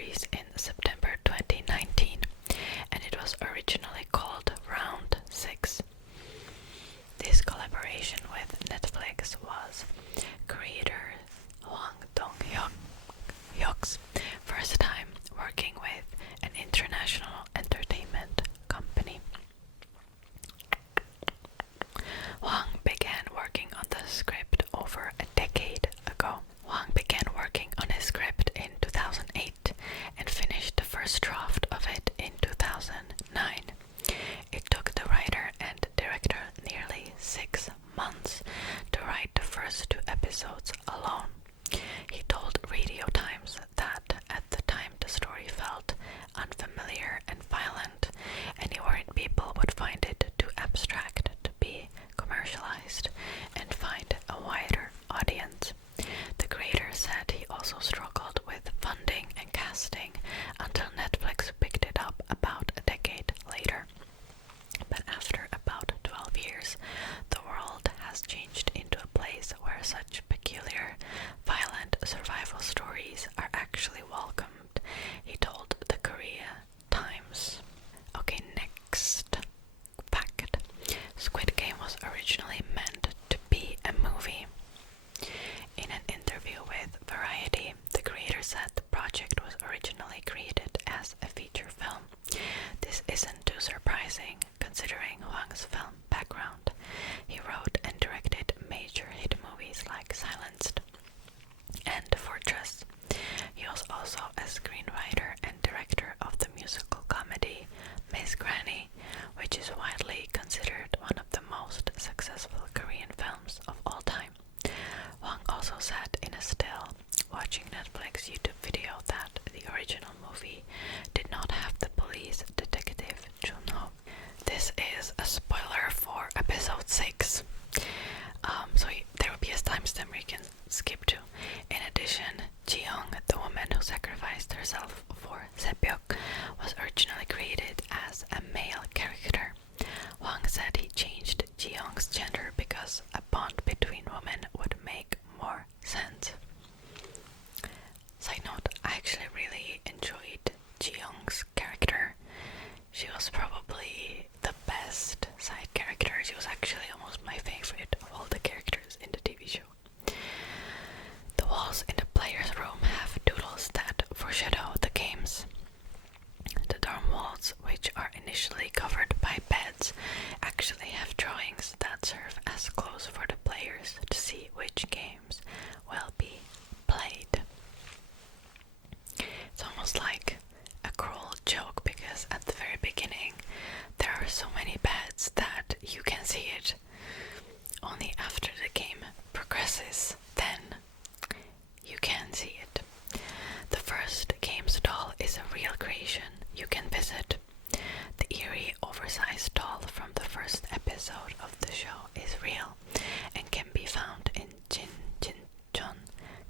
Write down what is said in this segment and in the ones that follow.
series in September 2019, and it was originally called Round 6. This collaboration with Netflix was creator Hwang Dong-hyuk's first time working with an international entertainment company. Hwang began working on the script over a decade ago. Hwang began working on his script in 2008 and finished the first draft of it in 2009. It took the writer and director nearly 6 months to write the first 2 episodes alone. He told Radio Times that at the time the story felt unfamiliar and violent, and he worried people would find it too abstract to be commercialized and find a wider audience. The creator said he also struggled with funding and casting until Netflix picked it up about a decade later. But after about 12 years, the world has changed into a place where such peculiar, violent survival stories are actually welcomed, he told the Korea Times. Okay, next fact. Squid Game was originally meant to be a movie. In an interview with Variety, the creator said the project was originally created as a feature film. This isn't too surprising, considering Hwang's film background. He wrote and directed major hit movies like Silenced and The Fortress. He was also a screenwriter and director of the musical comedy Miss Granny, which is widely considered one of the most successful Korean films of all time. Hwang also said in a still watching Netflix YouTube video that the original movie did not have the police detective Junho. This is a spoiler for episode 6. So there will be a timestamp where you can skip to. In addition, Ji-young, the woman who sacrificed herself for Sepyeok, was originally created as a male character. Hwang said he changed Ji-young's gender because a bond between women would make more sense. Side note, I actually really enjoyed Ji-young's character. She was probably the best side character. She was actually almost my favorite of all the characters in the TV show. The walls in the player's room have doodles that foreshadow the games. The dorm walls, which are initially covered by beds, actually have drawings that serve as clues for the players to see which games will be played. It's almost like a cruel joke because at the very beginning there are so many beds that you can see it. Only after the game progresses, then you can see it. The first game's doll is a real creation you can visit. The eerie, oversized doll from the first episode of the show is real and can be found in Jincheon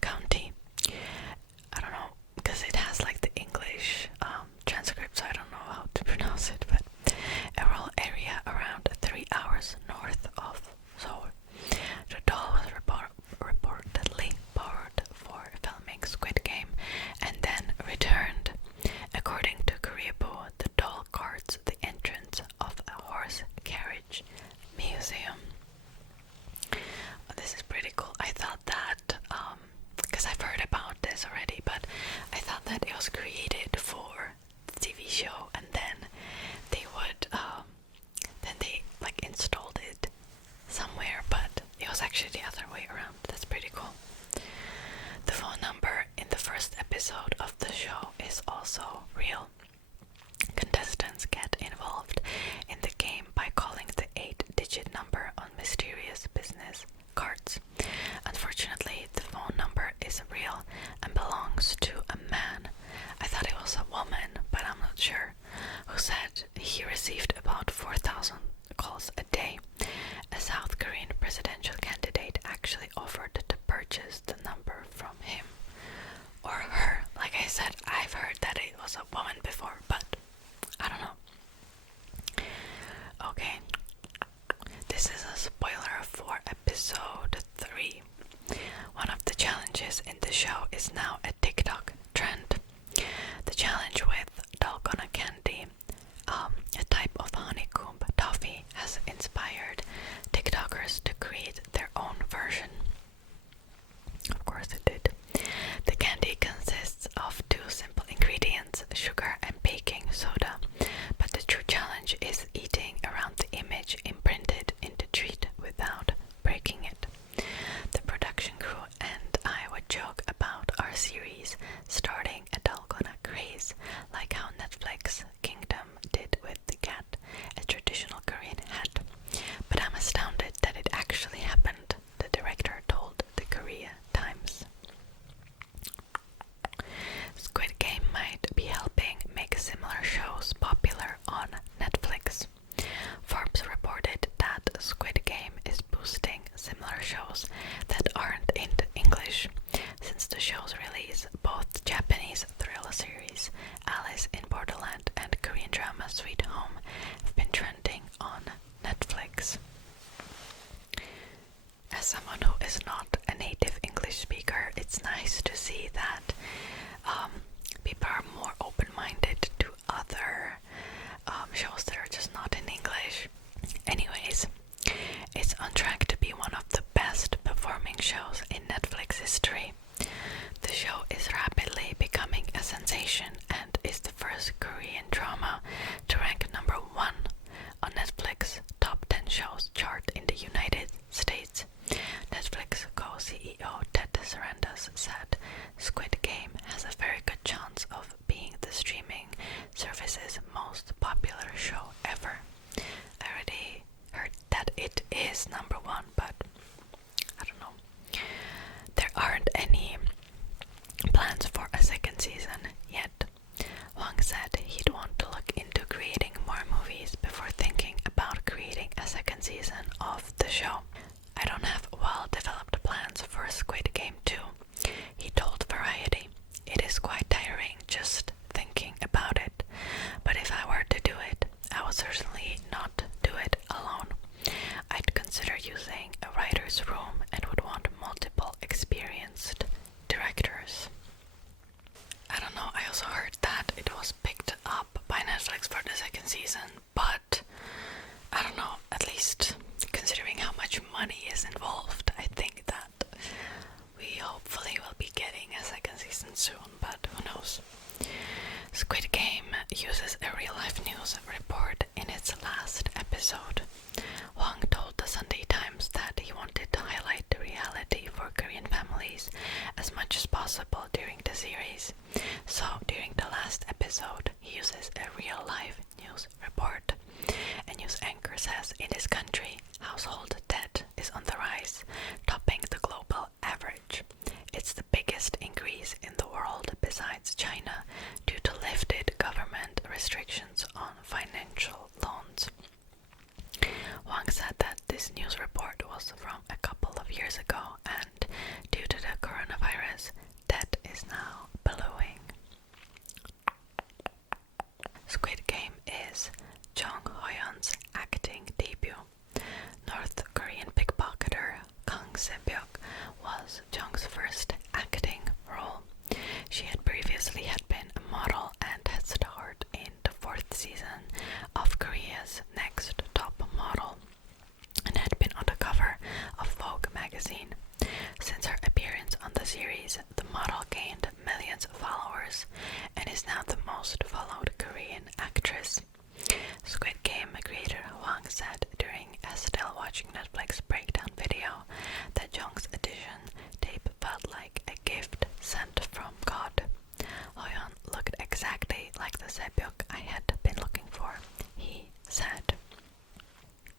County. I don't know, because it has like the English transcript, so I don't know how to pronounce it, but a rural area around 3 hours north of Seoul. The doll was reportedly borrowed for filming Squid Game and then returned. According to Koreaboo, the doll guards the entrance of a horse carriage museum. This is pretty cool. I thought that, because I've heard about this already, but I thought that it was created for the TV show and then they would, then they like installed it somewhere, but it was actually the other way around. That's pretty cool. The phone number in the first episode of the show is also real. Contestants get involved in the game by calling the 8-digit number on mysterious business cards. Unfortunately, the phone number is real and belongs to a man. I thought it was a woman, but I'm not sure, who said he received about 4,000 calls a day. A South Korean presidential candidate actually offered to purchase the number from him or her. Like I said, I've heard that it was a woman before, but I don't know. Okay, this is a spoiler for episode 3. One of the challenges in the show is now a TikTok trend. Alice in Borderland and Korean drama Sweet Home have been trending on Netflix. As someone who is not a native English speaker, it's nice to see that people are more open-minded to other shows that are just not in English. Anyways, it's on track to be one of the best performing shows in Netflix history. The show is rapidly becoming a sensation and is the first Korean drama to rank number 1 on Netflix top 10 shows chart in the United States. Netflix co-CEO Ted Sarandos said Squid Game has a very good chance of being the streaming service's most popular show ever. I already heard that it is number 1, but I don't know. There aren't any plans for a second season yet. Hwang said he'd want to look into creating more movies before thinking about creating a second season of the show. I don't have well-developed plans for Squid Game 2, he told Variety. It is quite tiring just thinking about it, but if I were to do it, I would certainly not do it alone. I'd consider using a writer's room and would want multiple experienced directors. I don't know, I also heard that it was picked up by Netflix for the second season, but I don't know, at least considering how much money is involved, I think that we hopefully will be getting a second season soon, but who knows. Squid Game uses a real-life news report in its last episode. Hwang told the Sunday Times that he wanted to highlight the reality for Korean families as much as possible during the series. So, during the last episode, he uses a real-life news report. A news anchor says in his country, household debt is on the rise, topping the global average. It's the biggest increase in the world besides China due to lifted government restrictions on financial loans. Hwang said that this news report was from a couple of years ago, and due to the coronavirus, debt is now ballooning. Squid Game is Jung Ho-yeon's acting debut. North Korean pickpocketer Kang Se-byuk was Jung's first acting role. She had previously been a model and had starred in the 4th season of Korea's Next Top Model and had been on the cover of Vogue magazine. Since her appearance on the series, the model gained millions of followers and is now the most followed Korean actress. Squid Game creator Hwang said during a Still Watching Netflix breakdown video that Jung's audition tape felt like a gift sent from God. Hoyeon looked exactly like the Se-byuk I had been looking for, he said.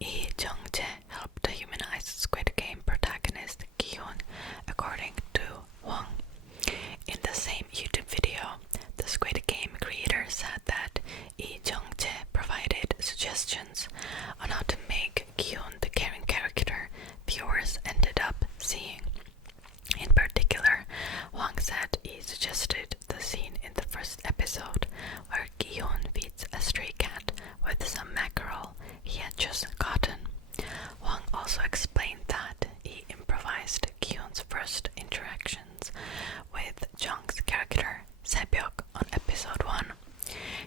Lee Jung-jae helped humanize Squid Game protagonist Ki-hoon, according to Hwang. In the same YouTube video, the Squid Game creator said that Lee Jung-jae provided suggestions on how to make Ki-hoon the caring character viewers ended up seeing. In particular, Hwang said he suggested the scene in the first episode where Ki-hoon feeds a stray cat with some mackerel he had just gotten. Hwang also explained that he improvised Ki-hoon's first interactions with Jung's character Se-byuk on episode 1.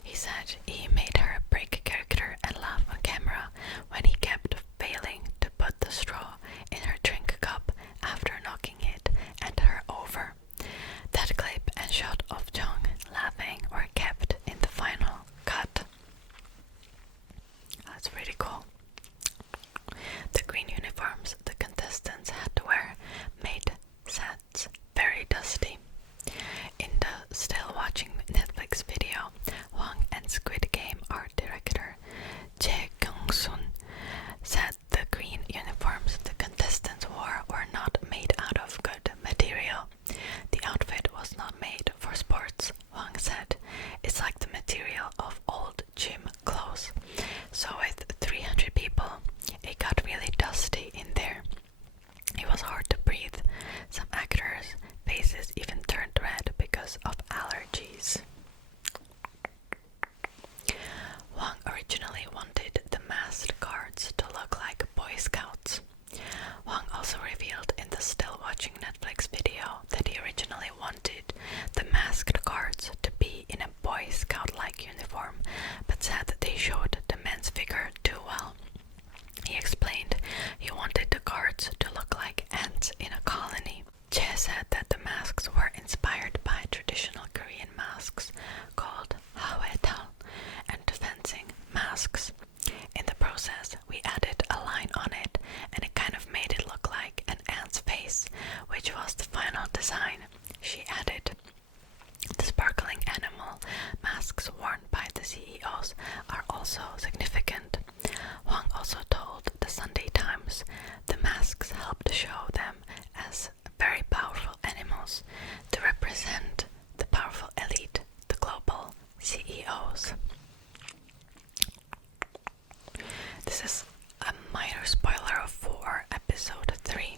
He said he made her break character and laugh on camera when he kept failing to put the straw in her drink cup after knocking it and her over. That clip and shot of Jung laughing were kept in the final cut. That's pretty cool. The green uniforms the contestants had to wear made sets very dusty. In the Still Watching Netflix video, Hwang and Squid Game art director Jae Kyung-sun said the green uniforms the contestants wore were not made out of good material. The outfit was not made for sports, Hwang said. It's like the material of old gym clothes. So with 300 people, it got really dusty in there. It was hard to breathe. Some actors' faces even turned red because of allergies. videos. This is a minor spoiler for episode 3.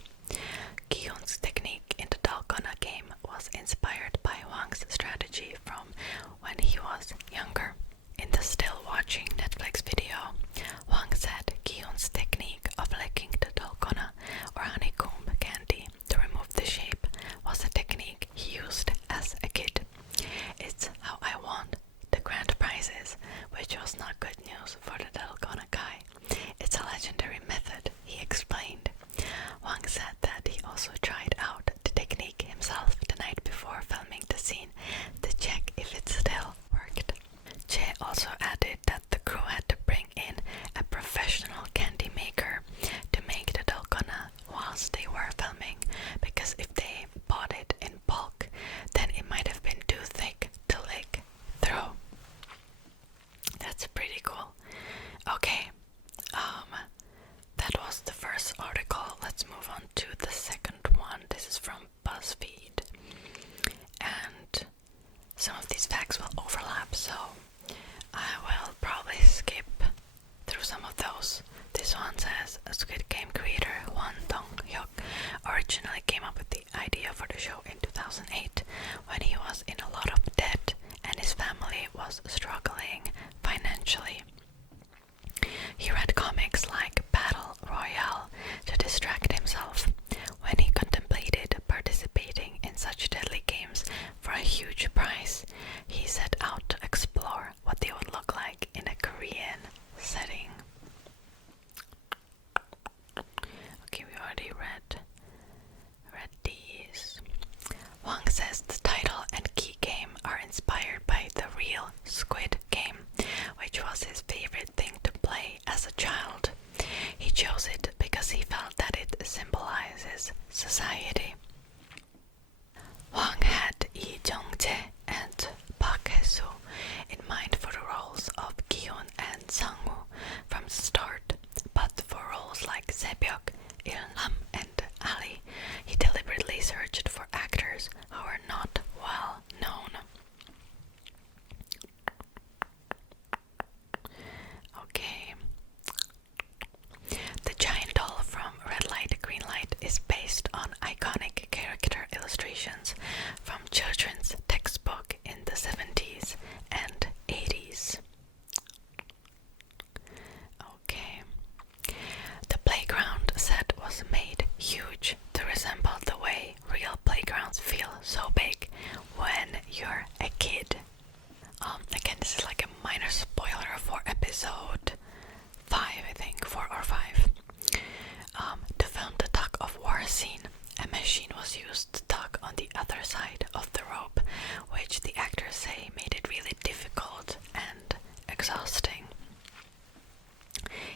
Gi-hun's technique in the Dalgona game was inspired by Hwang's strategy from when he was younger. In the still watching Netflix video, Hwang said Gi-hun's technique of licking the Dalgona or honeycomb candy to remove the shape was a technique he used as a kid. It's how I won the grand prizes, which was not good news for the Dalgona guy. It's a legendary method, he explained. Hwang said that he also tried out the technique himself the night before filming the scene to check if it still worked. Che also added that the crew had to bring in a professional candy maker to make the Dalgona whilst they were filming, because if they bought it in bulk, then it might have been too thick to lick through. That's pretty cool. Okay, that was the first article. Let's move on to the second one. This is from BuzzFeed, and some of these facts will overlap, so I will probably skip through some of those. This one says a Squid Game creator Hwan Dong-hyuk originally came up with the idea for the show in 2008 when he was in a lot of debt and his family was struggling financially. He read comics like Battle Royale to distract himself. When he contemplated participating in such deadly games for a huge prize, he set out to explore what they would look like in a Korean setting. Okay, we already read these. Hwang says the title and key game are inspired by the real Squid Game, which was his favorite thing to play as a child. He chose it because he felt that it symbolizes society. Hwang had Lee Jung-jae and Park Hae-soo in mind for the roles of Gi-hun and Sang-woo from the start, but for roles like Sebyok, Il-nam and Ali, he deliberately searched for actors who were not well known. Okay. The giant doll from Red Light, Green Light is based on iconic character illustrations from children's textbook in the 70s and 80s. Okay. The playground set was made huge to resemble the way real playgrounds feel so big when you're a kid. Again, this is like a minor spoiler for episode 5, I think, 4 or 5. To film the tug of war scene, a machine was used to tug on the other side of the rope, which the actors say made it really difficult and exhausting.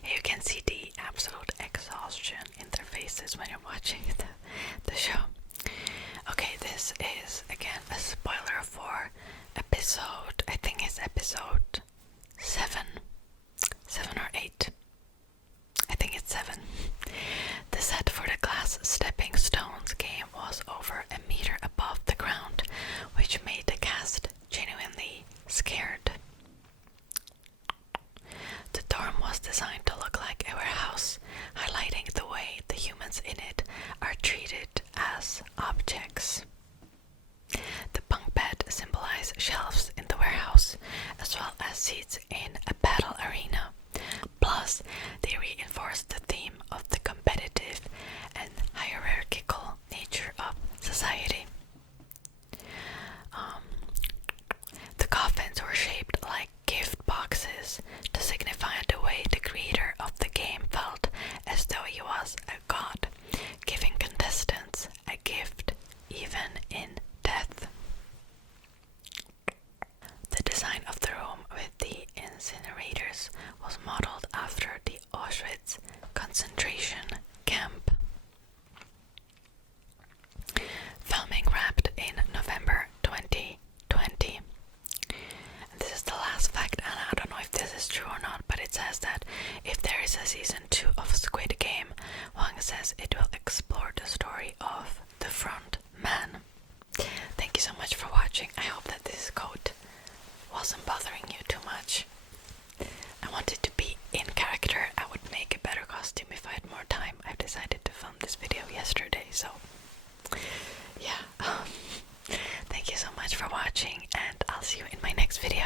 Here you can see the absolute exhaustion in their faces when you're watching the show. Okay, this is again a spoiler for episode, I think it's episode 7 or 8. I think it's 7. The set for the glass stepping stones game was over a meter above the ground, which made the cast genuinely scared. The dorm was designed to look like a warehouse, highlighting the way the humans in it are treated as objects. The bunk bed symbolized shelves in the warehouse, as well as seats in a battle arena. Plus, they reinforced the theme of the competitive and hierarchical nature of society. The coffins were shaped like gift boxes to signify the way the creator of the game felt, as though he was a god, giving contestants a gift even in death. The design of the room with the incinerators was modeled after the Auschwitz concentration camp. Filming wrapped in November 2020. And this is the last fact, and I don't know if this is true or not, but it says that if there is a season 2 of Squid Game, Hwang says it will explore the story of the front man. Thank you so much for watching. I hope that this quote wasn't bothering you much. I wanted to be in character. I would make a better costume if I had more time. I decided to film this video yesterday, so yeah. Thank you so much for watching, and I'll see you in my next video.